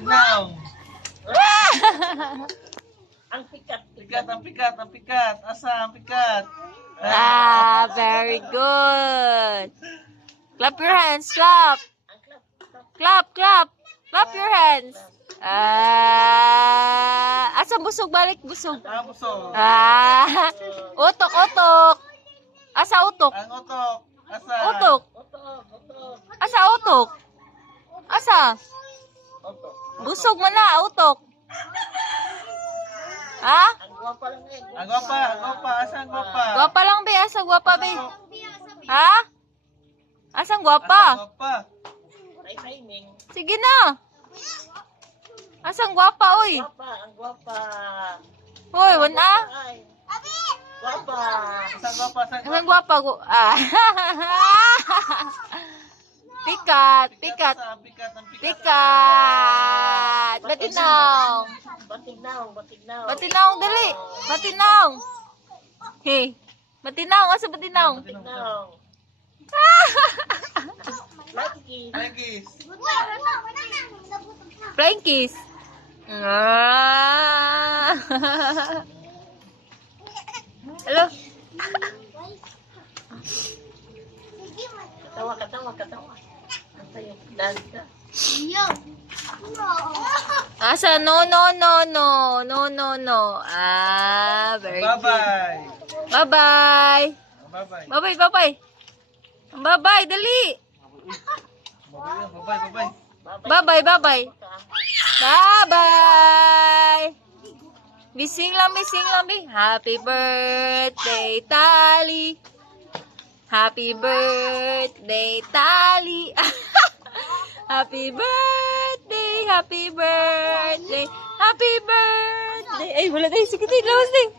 Now. Ang pikat. Pikat, ang pikat, ang pikat. Asa ang pikat? Very good. Clap your hands, clap. Clap, clap. Clap your hands. Asa busog, balik busog. Ang busog. Utok, utok. Asa utok? Ang utok. Asa? Utok. Asa utok? Asa? Busog man na, utok. Ha? Ang gwapa lang eh. Ang gwapa, ang gwapa. Asa ang gwapa? Gwapa lang, be. Asa gwapa, be? Ha? Asang Asa gwapa? ang gwapa? May timing. Sige na. Asang gwapa, oy? Gwapa, ang gwapa. Hoy, wala. Ay. Gwapa. Asa ang gwapa? Asa ang Asang gwapa? gwapa? Pikat, pikat. Asa ang pikat, ang pikat. Pikat. Batinaw. Batignaw, batignaw. Batinaw, dali. Batinaw. Hey. Batinaw, asa batinaw? Batignaw. Lucky. Lengkis. Flying kiss. Hello. Katawa, katawa, katawa. Ang sayo. Danta. Asa? No, no, no, no. No, no, no. Very good. Bye-bye. Bye-bye. Bye-bye. Bye-bye, bye-bye. Bye-bye, dali. Bye-bye, bye-bye. Bye-bye, bye-bye. Bye-bye. Bising lang, bi. Happy birthday, Tali. Happy birthday, Tali. Happy birthday, happy birthday, happy birthday. Ay, wala tayo. Sige tayo, lawas tayo.